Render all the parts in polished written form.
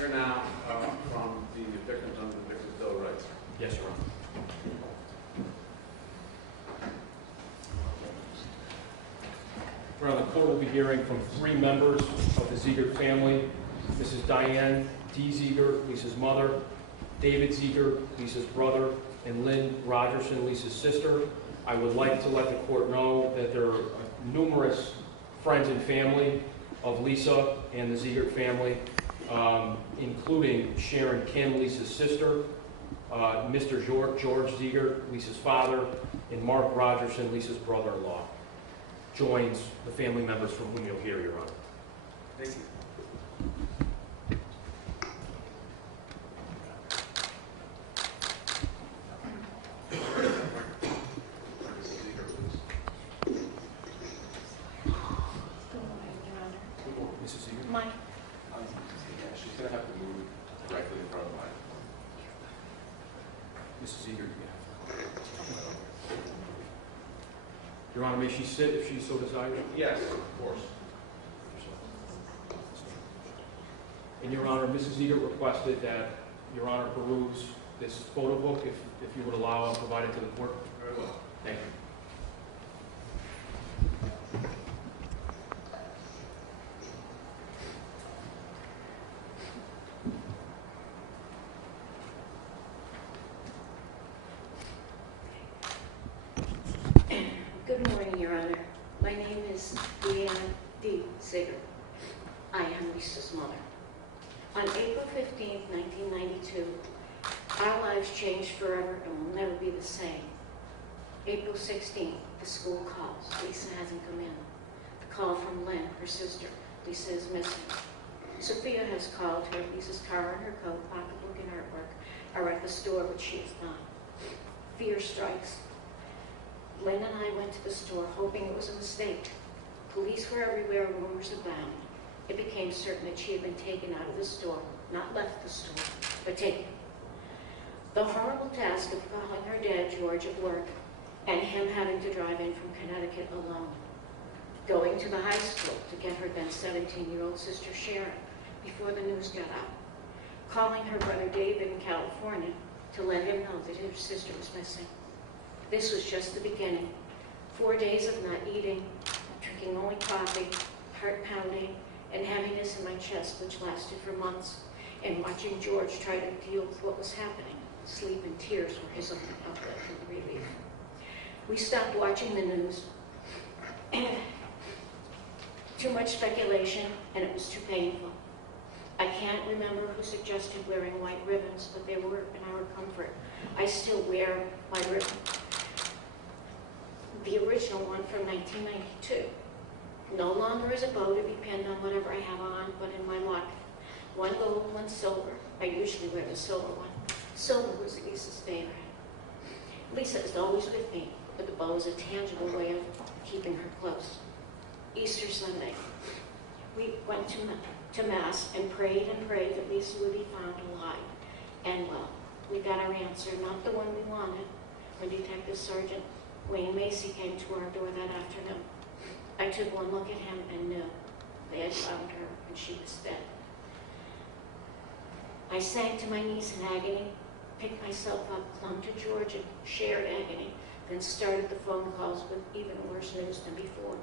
hear now from the victims under the Victims' Bill of Rights. Yes, Your Honor. Your Honor, the court will be hearing from 3 members of the Ziegert family. Mrs. Diane D. Ziegert, Lisa's mother, David Ziegert, Lisa's brother, and Lynn Rogerson, Lisa's sister. I would like to let the court know that there are numerous friends and family of Lisa and the Ziegert family, including Sharon Kim, Lisa's sister, Mr. George Ziegert, Lisa's father, and Mark Rogerson, Lisa's brother-in-law, joins the family members from whom you'll hear, Your Honor. Thank you. Mrs. Ziegert? Mike. Yeah, she's going to have to move directly in front of mine. Mrs. Ziegert, yeah. Your Honor, may she sit if she so desires? Yes, of course. And Your Honor, Mrs. Ziegert requested that Your Honor peruse this photo book, if you would allow, I'll provide it to the court. Very well. Thank you. Good morning, Your Honor. My name is Diane D. Ziegert. I am Lisa's mother. On April 15, 1992, our lives changed forever and will never be the same. April 16th, the school calls. Lisa hasn't come in. The call from Lynn, her sister. Lisa is missing. Sophia has called her. Lisa's car and her coat, pocketbook, and artwork are at the store, but she is not. Fear strikes. Lynn and I went to the store hoping it was a mistake. Police were everywhere, rumors abound. It became certain that she had been taken out of the store, not left the store, but taken. The horrible task of calling her dad, George, at work, and him having to drive in from Connecticut alone. Going to the high school to get her then 17-year-old sister Sharon before the news got out. Calling her brother David in California to let him know that his sister was missing. This was just the beginning. 4 days of not eating, drinking only coffee, heart pounding, and heaviness in my chest, which lasted for months, and watching George try to deal with what was happening. Sleep and tears were his only outlet and relief. We stopped watching the news. Too much speculation, and it was too painful. I can't remember who suggested wearing white ribbons, but they were in our comfort. I still wear my ribbon. The original one from 1992. No longer is a bow to be pinned on whatever I have on, but in my locket. One gold, one silver. I usually wear the silver one. Silver was Lisa's favorite. Lisa is always with me, but the bow is a tangible way of keeping her close. Easter Sunday, we went to Mass and prayed that Lisa would be found alive. And well, we got our answer, not the one we wanted, when Detective Sergeant Wayne Macy came to our door that afternoon. I took one look at him and knew they had found her and she was dead. I sank to my knees in agony, picked myself up, clung to George in shared agony, then started the phone calls with even worse news than before.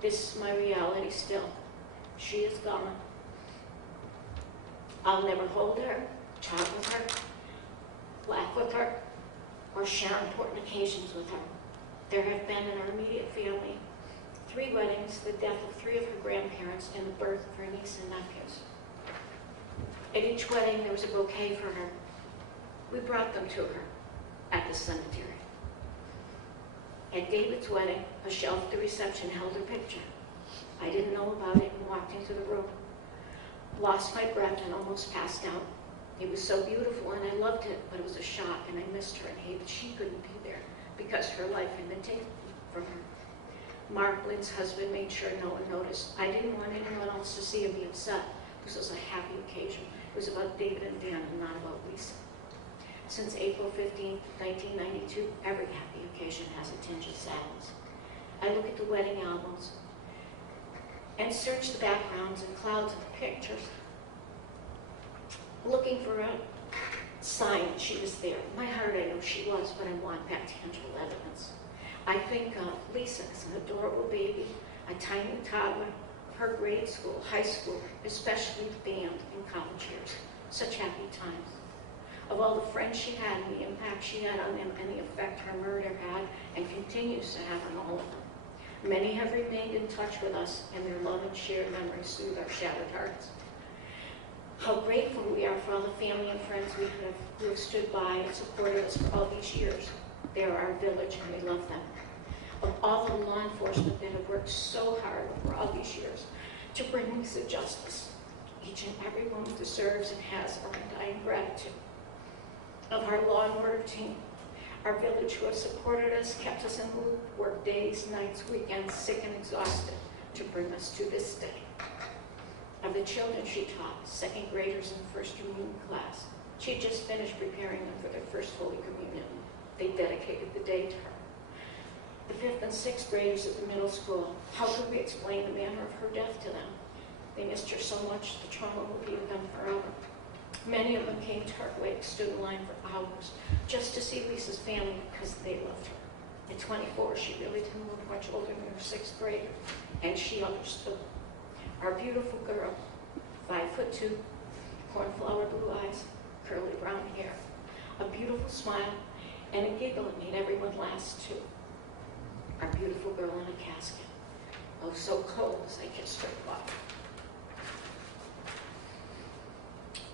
This is my reality still. She is gone. I'll never hold her, chat with her, laugh with her, or share important occasions with her. There have been in our immediate family 3 weddings, the death of 3 of her grandparents, and the birth of her niece and nephews. At each wedding, there was a bouquet for her. We brought them to her at the cemetery. At David's wedding, a shelf at the reception held her picture. I didn't know about it and walked into the room. Lost my breath and almost passed out. It was so beautiful and I loved it, but it was a shock and I missed her and hated she couldn't be there because her life had been taken from her. Mark, Lynn's husband, made sure no one noticed. I didn't want anyone else to see him be upset. This was a happy occasion. It was about David and Dan and not about Lisa. Since April 15, 1992, every happy occasion has a tinge of sadness. I look at the wedding albums and search the backgrounds and clouds of the pictures. looking for a sign that she was there. In my heart, I know she was, but I want that tangible evidence. I think Lisa is an adorable baby, a tiny toddler, her grade school, high school, especially band and college years. Such happy times. Of all the friends she had and the impact she had on them and the effect her murder had and continues to have on all of them. Many have remained in touch with us and their love and shared memories soothe our shattered hearts. How grateful we are for all the family and friends who have stood by and supported us for all these years. They are our village and we love them. Of all the law enforcement that have worked so hard for all these years to bring Lisa justice, each and every one deserves and has our undying gratitude. Of our law and order team, our village who have supported us, kept us in the loop, worked days, nights, weekends, sick and exhausted to bring us to this day. Of the children she taught, second graders in the first communion class. She had just finished preparing them for their first Holy Communion. They dedicated the day to her. The fifth and sixth graders at the middle school, how could we explain the manner of her death to them? They missed her so much, the trauma will be with them forever. Many of them came to our wake, stood in line for hours, just to see Lisa's family because they loved her. At 24, she really didn't look much older than her sixth grader, and she understood. Our beautiful girl, 5'2", cornflower blue eyes, curly brown hair, a beautiful smile, and a giggle that made everyone laugh too. Our beautiful girl in a casket. Oh, so cold as I kissed her goodbye.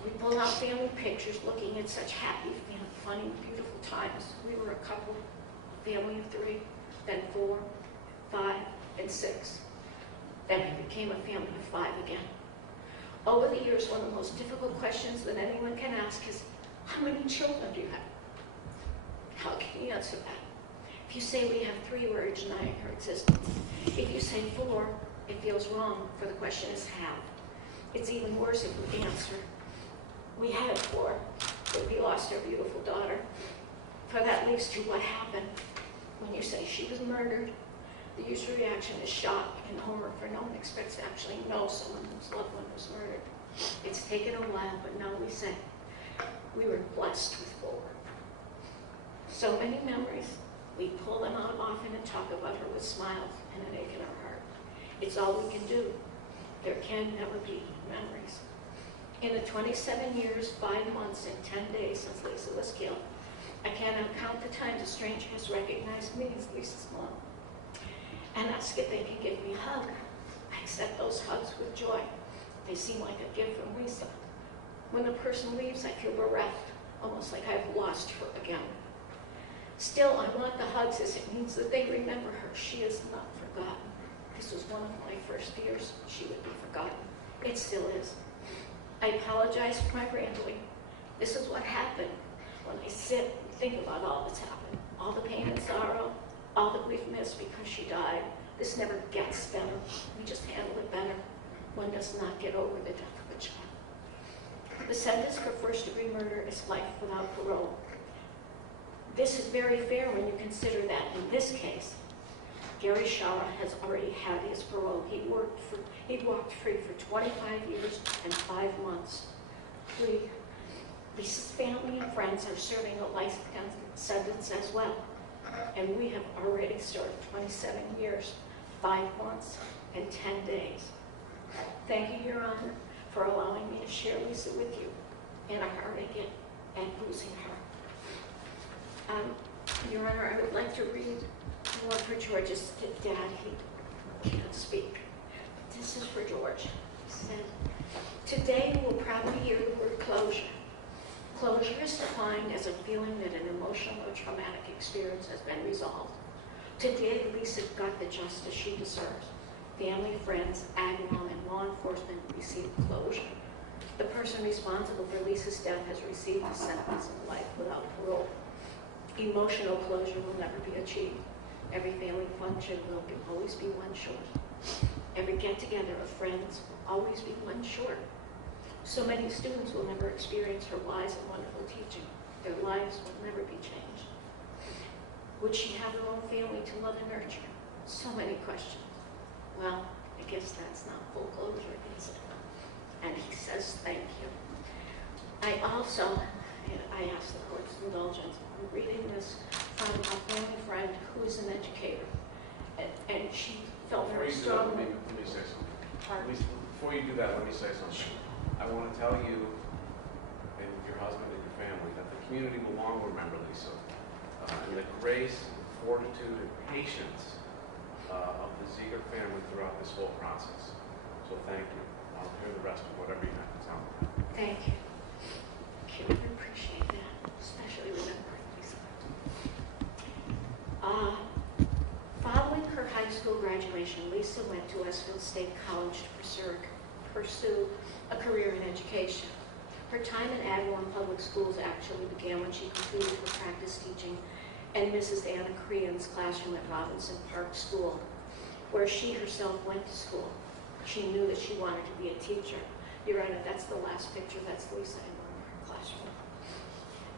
We pull out family pictures looking at such happy, funny, beautiful times. We were a couple, a family of 3, then 4, 5, and 6. Then we became a family of 5 again. Over the years, one of the most difficult questions that anyone can ask is, how many children do you have? How can you answer that? If you say we have 3, we're denying her existence. If you say 4, it feels wrong, for the question is have. It's even worse if we answer, we had 4, but we lost our beautiful daughter. For that leads to what happened. When you say she was murdered, the usual reaction is shock and horror, for no one expects to actually know someone whose loved one was murdered. It's taken a while, but now we say we were blessed with 4. So many memories. We pull them out often and talk about her with smiles and an ache in our heart. It's all we can do. There can never be memories. In the 27 years, 5 months, and 10 days since Lisa was killed, I cannot count the times a stranger has recognized me as Lisa's mom and ask if they can give me a hug. I accept those hugs with joy. They seem like a gift from Lisa. When the person leaves, I feel bereft, almost like I've lost her again. Still, I want the hugs as it means that they remember her. She is not forgotten. This was one of my first fears. She would be forgotten. It still is. I apologize for my rambling. This is what happened when I sit and think about all that's happened. All the pain and sorrow, all that we've missed because she died. This never gets better. We just handle it better. One does not get over the death of a child. The sentence for first-degree murder is life without parole. This is very fair when you consider that in this case, Gary Schara has already had his parole. He walked free for 25 years and 5 months. Lisa's family and friends are serving a life sentence as well. And we have already served 27 years, 5 months, and 10 days. Thank you, Your Honor, for allowing me to share Lisa with you and our heartache and losing her. Your Honor, I would like to read one for George's dad. He can't speak. This is for George. He said, today we'll probably hear the word closure. Closure is defined as a feeling that an emotional or traumatic experience has been resolved. Today, Lisa got the justice she deserves. Family, friends, Agawam, and law enforcement received closure. The person responsible for Lisa's death has received a sentence of life without parole. Emotional closure will never be achieved. Every family function will always be one short. Every get-together of friends will always be one short. So many students will never experience her wise and wonderful teaching. Their lives will never be changed. Would she have her own family to love and nurture? So many questions. Well, I guess that's not full closure, is it? And he says, thank you. I asked the court's indulgence. I'm reading this from a family friend who is an educator, and she felt Before very you do that, strongly. let me say something. Pardon? Lisa, before you do that, let me say something. I want to tell you and your husband and your family that the community will long remember Lisa and the grace, fortitude, and patience of the Ziegert family throughout this whole process. So thank you. I'll hear the rest of whatever you have to tell me. Thank you. I appreciate that, especially remembering Lisa. Following her high school graduation, Lisa went to Westfield State College to pursue a career in education. Her time in Agawam Public Schools actually began when she completed her practice teaching in Mrs. Anna Crean's classroom at Robinson Park School, where she herself went to school. She knew that she wanted to be a teacher. Your Honor, that's the last picture. That's Lisa in her classroom.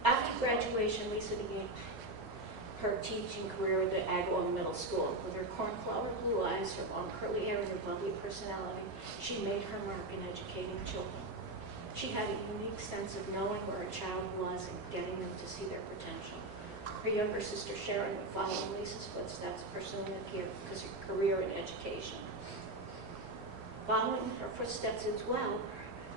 After graduation, Lisa began her teaching career at Agawam Middle School. With her cornflower blue eyes, her long curly hair, and her bubbly personality, she made her mark in educating children. She had a unique sense of knowing where a child was and getting them to see their potential. Her younger sister Sharon would follow in Lisa's footsteps, pursuing a career in education. Following her footsteps as well,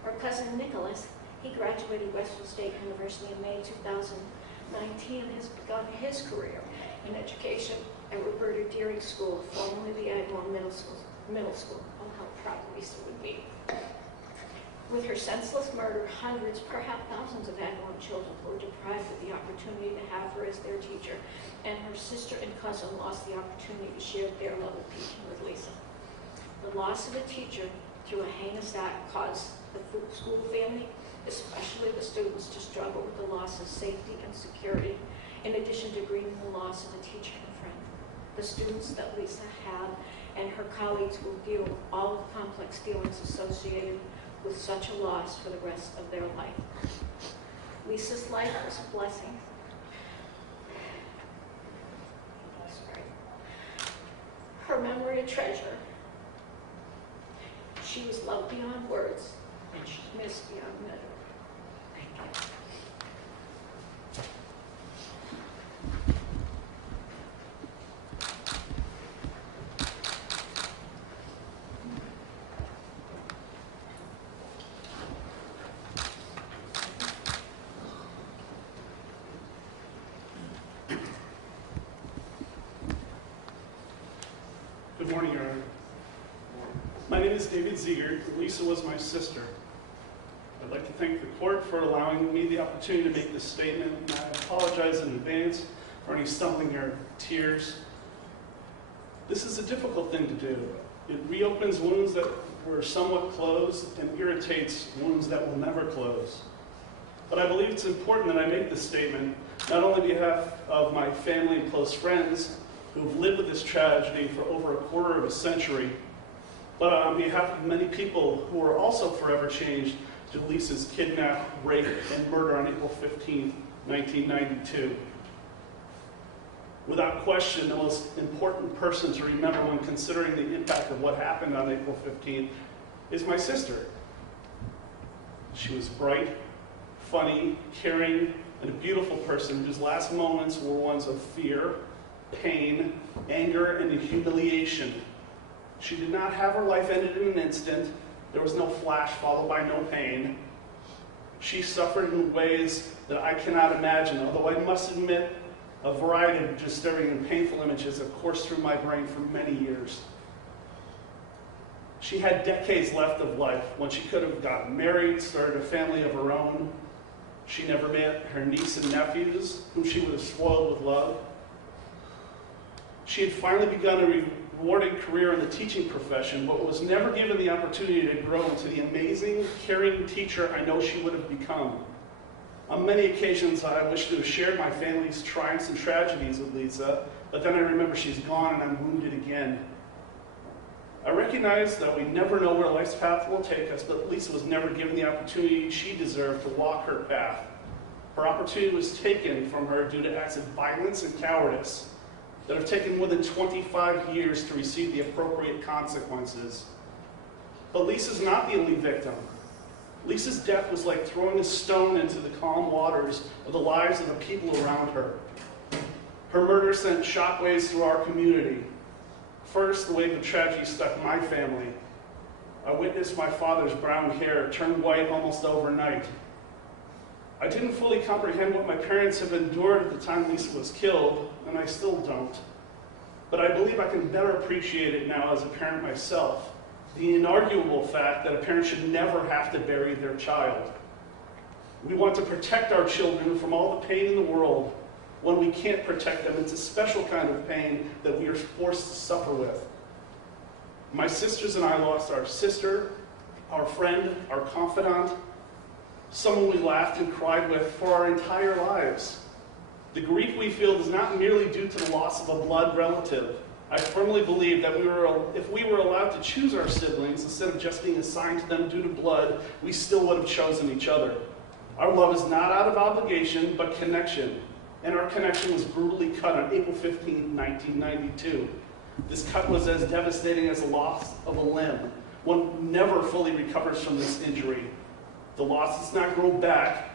her cousin Nicholas, he graduated Westfield State University in May 2019 and has begun his career in education at Roberta Deering School, formerly the Agawam Middle School. Oh, how proud Lisa would be. With her senseless murder, hundreds, perhaps thousands of Agawam children were deprived of the opportunity to have her as their teacher, and her sister and cousin lost the opportunity to share their love of teaching with Lisa. The loss of a teacher through a heinous act caused the school family, especially the students, to struggle with the loss of safety and security, in addition to grieving the loss of a teacher and friend. The students that Lisa had and her colleagues will deal with all the complex feelings associated with such a loss for the rest of their life. Lisa's life was a blessing. Her memory a treasure. She was loved beyond words, and she's missed beyond measure. Thank you. Good morning, Your Honor. My name is David Ziegert. Lisa was my sister. I'd like to thank the court for allowing me the opportunity to make this statement, and I apologize in advance for any stumbling or tears. This is a difficult thing to do. It reopens wounds that were somewhat closed and irritates wounds that will never close. But I believe it's important that I make this statement, not only on behalf of my family and close friends who have lived with this tragedy for over a quarter of a century, but on behalf of many people who are also forever changed to Lisa's kidnap, rape, and murder on April 15, 1992. Without question, the most important person to remember when considering the impact of what happened on April 15th is my sister. She was bright, funny, caring, and a beautiful person whose last moments were ones of fear, pain, anger, and humiliation. She did not have her life ended in an instant. There was no flash followed by no pain. She suffered in ways that I cannot imagine, although I must admit a variety of disturbing and painful images have coursed through my brain for many years. She had decades left of life when she could have gotten married, started a family of her own. She never met her niece and nephews, whom she would have spoiled with love. She had finally begun a rewarding career in the teaching profession, but was never given the opportunity to grow into the amazing, caring teacher I know she would have become. On many occasions, I wish to have shared my family's triumphs and tragedies with Lisa, but then I remember she's gone and I'm wounded again. I recognize that we never know where life's path will take us, but Lisa was never given the opportunity she deserved to walk her path. Her opportunity was taken from her due to acts of violence and cowardice that have taken more than 25 years to receive the appropriate consequences. But Lisa's not the only victim. Lisa's death was like throwing a stone into the calm waters of the lives of the people around her. Her murder sent shockwaves through our community. First, the wave of tragedy struck my family. I witnessed my father's brown hair turn white almost overnight. I didn't fully comprehend what my parents have endured at the time Lisa was killed, and I still don't. But I believe I can better appreciate it now as a parent myself. The inarguable fact that a parent should never have to bury their child. We want to protect our children from all the pain in the world. When we can't protect them, it's a special kind of pain that we are forced to suffer with. My sisters and I lost our sister, our friend, our confidant, someone we laughed and cried with for our entire lives. The grief we feel is not merely due to the loss of a blood relative. I firmly believe that if we were allowed to choose our siblings instead of just being assigned to them due to blood, we still would have chosen each other. Our love is not out of obligation, but connection. And our connection was brutally cut on April 15, 1992. This cut was as devastating as the loss of a limb. One never fully recovers from this injury. The loss does not grow back,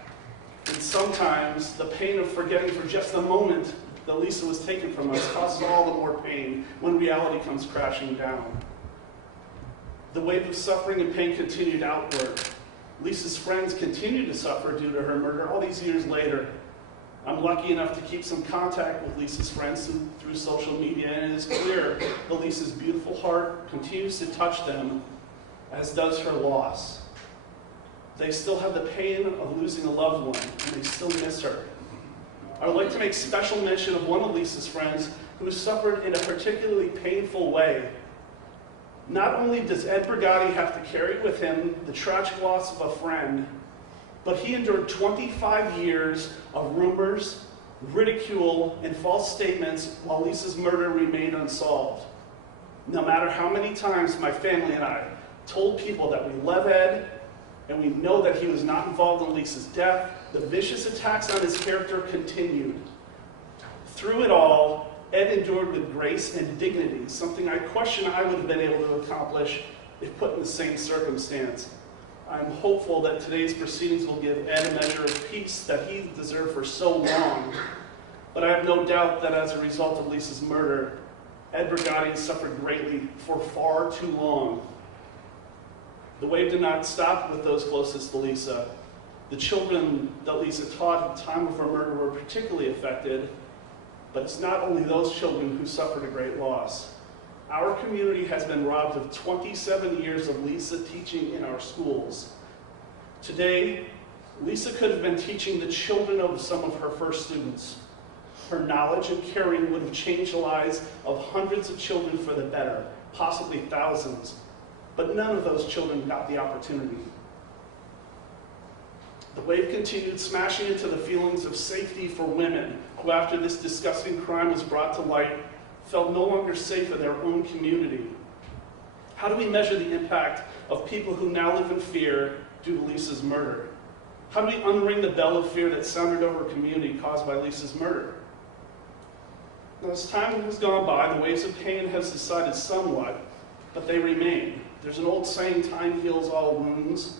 and sometimes the pain of forgetting for just a moment that Lisa was taken from us causes all the more pain when reality comes crashing down. The wave of suffering and pain continued outward. Lisa's friends continue to suffer due to her murder all these years later. I'm lucky enough to keep some contact with Lisa's friends through social media, and it is clear that Lisa's beautiful heart continues to touch them, as does her loss. They still have the pain of losing a loved one, and they still miss her. I would like to make special mention of one of Lisa's friends who suffered in a particularly painful way. Not only does Ed Brigatti have to carry with him the tragic loss of a friend, but he endured 25 years of rumors, ridicule, and false statements while Lisa's murder remained unsolved. No matter how many times my family and I told people that we love Ed, and we know that he was not involved in Lisa's death, the vicious attacks on his character continued. Through it all, Ed endured with grace and dignity, something I question I would have been able to accomplish if put in the same circumstance. I'm hopeful that today's proceedings will give Ed a measure of peace that he deserved for so long. But I have no doubt that as a result of Lisa's murder, Ed Brigatti suffered greatly for far too long. The wave did not stop with those closest to Lisa. The children that Lisa taught at the time of her murder were particularly affected, but it's not only those children who suffered a great loss. Our community has been robbed of 27 years of Lisa teaching in our schools. Today, Lisa could have been teaching the children of some of her first students. Her knowledge and caring would have changed the lives of hundreds of children for the better, possibly thousands. But none of those children got the opportunity. The wave continued, smashing into the feelings of safety for women who, after this disgusting crime was brought to light, felt no longer safe in their own community. How do we measure the impact of people who now live in fear due to Lisa's murder? How do we unring the bell of fear that sounded over a community caused by Lisa's murder? Now, as time has gone by, the waves of pain have subsided somewhat, but they remain. There's an old saying, time heals all wounds.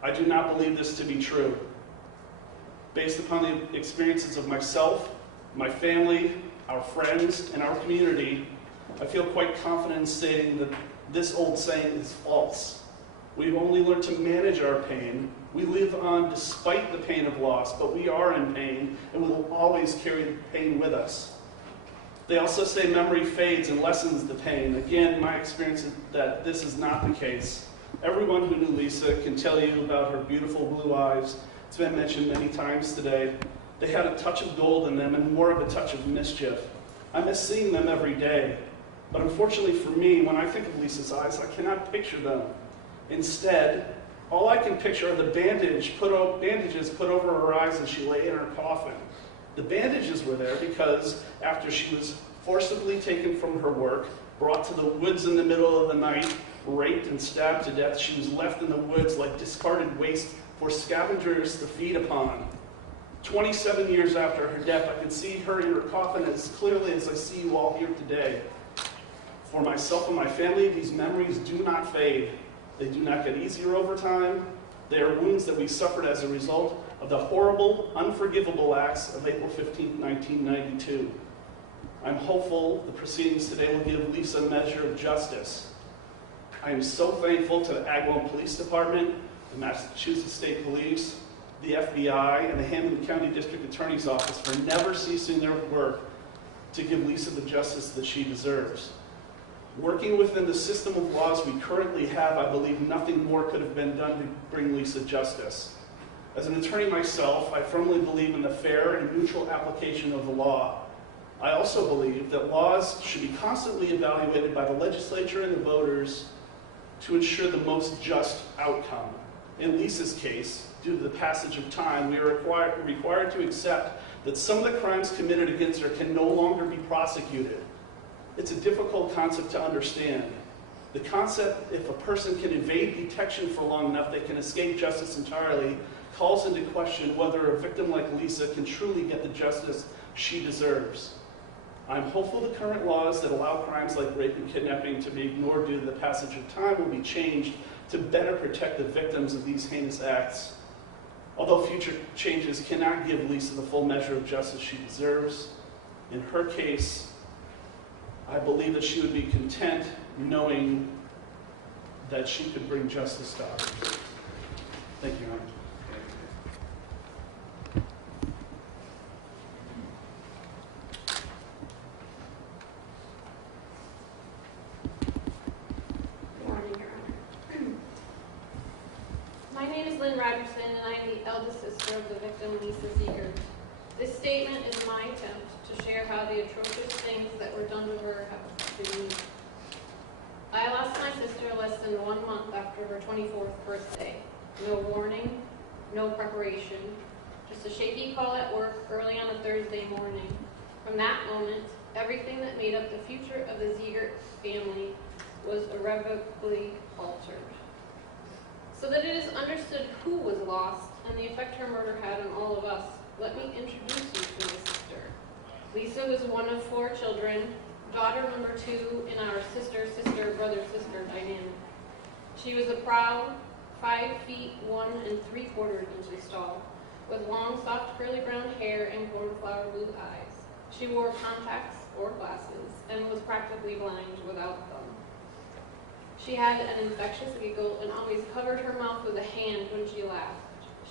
I do not believe this to be true. Based upon the experiences of myself, my family, our friends, and our community, I feel quite confident in stating that this old saying is false. We've only learned to manage our pain. We live on despite the pain of loss, but we are in pain, and we will always carry the pain with us. They also say memory fades and lessens the pain. Again, my experience is that this is not the case. Everyone who knew Lisa can tell you about her beautiful blue eyes. It's been mentioned many times today. They had a touch of gold in them and more of a touch of mischief. I miss seeing them every day. But unfortunately for me, when I think of Lisa's eyes, I cannot picture them. Instead, all I can picture are the bandages put over her eyes as she lay in her coffin. The bandages were there because after she was forcibly taken from her work, brought to the woods in the middle of the night, raped and stabbed to death, she was left in the woods like discarded waste for scavengers to feed upon. 27 years after her death, I can see her in her coffin as clearly as I see you all here today. For myself and my family, these memories do not fade. They do not get easier over time. They are wounds that we suffered as a result of the horrible, unforgivable acts of April 15, 1992. I'm hopeful the proceedings today will give Lisa a measure of justice. I am so thankful to the Agawam Police Department, the Massachusetts State Police, the FBI, and the Hamilton County District Attorney's Office for never ceasing their work to give Lisa the justice that she deserves. Working within the system of laws we currently have, I believe nothing more could have been done to bring Lisa justice. As an attorney myself, I firmly believe in the fair and neutral application of the law. I also believe that laws should be constantly evaluated by the legislature and the voters to ensure the most just outcome. In Lisa's case, due to the passage of time, we are required to accept that some of the crimes committed against her can no longer be prosecuted. It's a difficult concept to understand. The concept, if a person can evade detection for long enough, they can escape justice entirely, calls into question whether a victim like Lisa can truly get the justice she deserves. I'm hopeful the current laws that allow crimes like rape and kidnapping to be ignored due to the passage of time will be changed to better protect the victims of these heinous acts. Although future changes cannot give Lisa the full measure of justice she deserves, in her case, I believe that she would be content knowing that she could bring justice to others. Thank you, Your Honor. Good morning, Your Honor. My name is Lynn Robertson, and I am the eldest sister of the victim, Lisa Ziegert. This statement is my attempt to share how the atrocious things that were done to her have affected me. I lost my sister less than 1 month after her 24th birthday. No warning, no preparation, just a shaky call at work early on a Thursday morning. From that moment, everything that made up the future of the Ziegert family was irrevocably altered. So that it is understood who was lost and the effect her murder had on all of us, let me introduce you to my sister. Lisa was one of 4 children, daughter number 2 in our sister-sister, brother-sister dynamic. She was a proud 5 feet 1 3/4 inches tall, with long, soft, curly brown hair and cornflower blue eyes. She wore contacts or glasses and was practically blind without them. She had an infectious giggle and always covered her mouth with a hand when she laughed.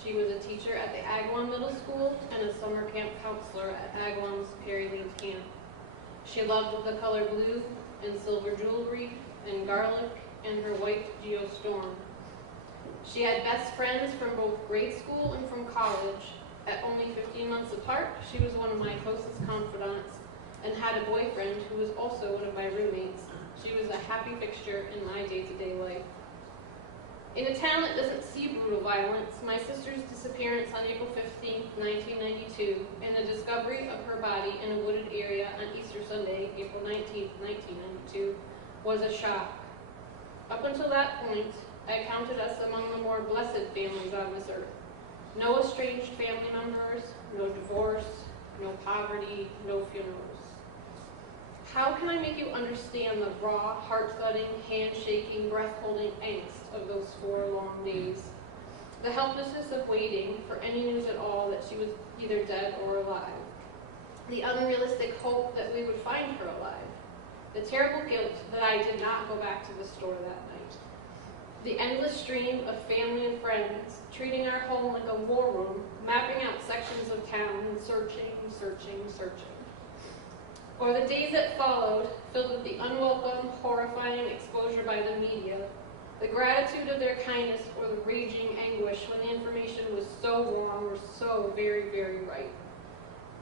She was a teacher at the Agawam Middle School and a summer camp counselor at Agawam's Perry Lane camp. She loved the color blue and silver jewelry and garlic and her white geostorm. She had best friends from both grade school and from college. At only 15 months apart, she was one of my closest confidants and had a boyfriend who was also one of my roommates. She was a happy fixture in my day-to-day life. In a town that doesn't see brutal violence, my sister's disappearance on April 15, 1992, and the discovery of her body in a wooded area on Easter Sunday, April 19, 1992, was a shock. Up until that point, I counted us among the more blessed families on this earth. No estranged family members, no divorce, no poverty, no funerals. How can I make you understand the raw, heart-thudding, hand-shaking, breath-holding angst of those 4 long days? The helplessness of waiting for any news at all that she was either dead or alive. The unrealistic hope that we would find her alive. The terrible guilt that I did not go back to the store that night. The endless stream of family and friends treating our home like a war room, mapping out sections of town and searching. Or the days that followed, filled with the unwelcome, horrifying exposure by the media, the gratitude of their kindness or the raging anguish when the information was so wrong or so very, very right.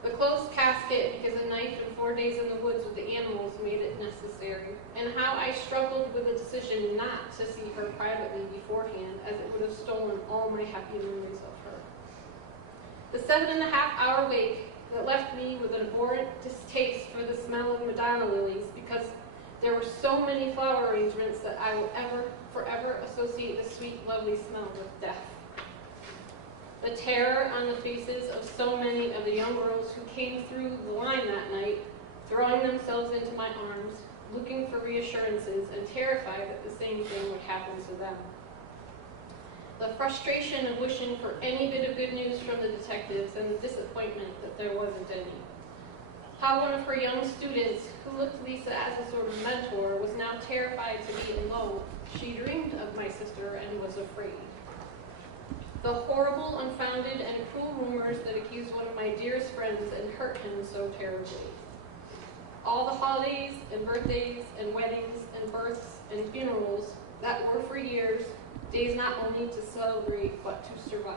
The closed casket because a knife and 4 days in the woods with the animals made it necessary, and how I struggled with the decision not to see her privately beforehand, as it would have stolen all my happy memories of her. The 7.5-hour wait that left me with an abhorrent distaste for the smell of Madonna lilies because there were so many flower arrangements that I will forever associate the sweet, lovely smell with death. The terror on the faces of so many of the young girls who came through the line that night, throwing themselves into my arms, looking for reassurances and terrified that the same thing would happen to them. the frustration of wishing for any bit of good news from the detectives, and the disappointment that there wasn't any. How one of her young students, who looked to Lisa as a sort of mentor, was now terrified to be alone. She dreamed of my sister and was afraid. The horrible, unfounded, and cruel rumors that accused one of my dearest friends and hurt him so terribly. All the holidays and birthdays and weddings and births and funerals that were for years days not only to celebrate but to survive.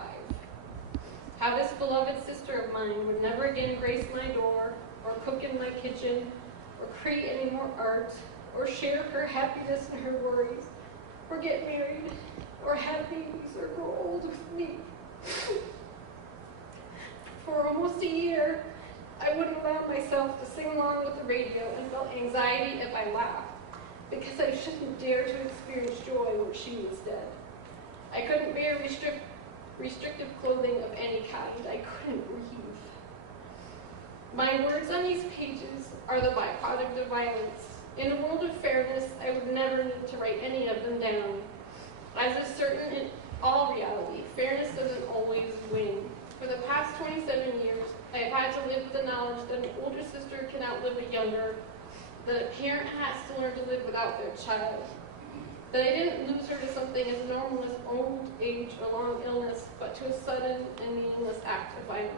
How this beloved sister of mine would never again grace my door, or cook in my kitchen, or create any more art, or share her happiness and her worries, or get married, or have babies, or grow old with me. For almost a year, I wouldn't allow myself to sing along with the radio and felt anxiety if I laughed, because I shouldn't dare to experience joy when she was dead. I couldn't wear restrictive clothing of any kind. I couldn't breathe. My words on these pages are the byproduct of violence. In a world of fairness, I would never need to write any of them down. As is certain in all reality, fairness doesn't always win. For the past 27 years, I have had to live with the knowledge that an older sister can outlive a younger, that a parent has to learn to live without their child, that I didn't lose her to something as normal as old age or long illness, but to a sudden and meaningless act of violence.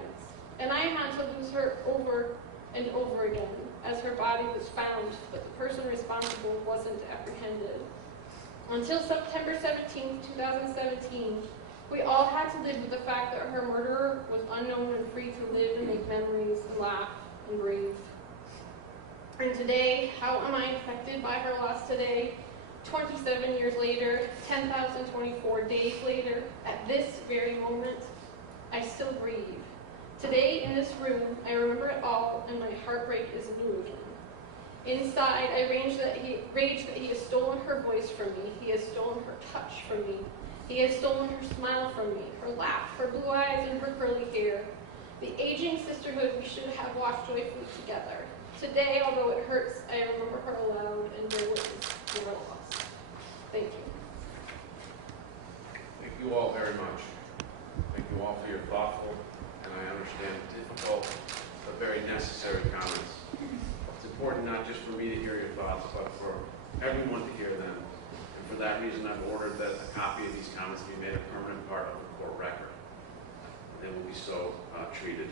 And I had to lose her over and over again, as her body was found, but the person responsible wasn't apprehended. Until September 17, 2017, we all had to live with the fact that her murderer was unknown and free to live and make memories and laugh and breathe. And today, how am I affected by her loss today? 27 years later, 10,024 days later, at this very moment, I still breathe. Today, in this room, I remember it all, and my heartbreak is new again. Inside, I rage that he has stolen her voice from me. He has stolen her touch from me. He has stolen her smile from me, her laugh, her blue eyes, and her curly hair. The aging sisterhood we should have walked joyfully together. Today, although it hurts, I remember her aloud and bear witness to her loss. Thank you. Thank you all very much. Thank you all for your thoughtful, and I understand difficult, but very necessary comments. It's important not just for me to hear your thoughts, but for everyone to hear them. And for that reason, I've ordered that a copy of these comments be made a permanent part of the court record. They will be so treated.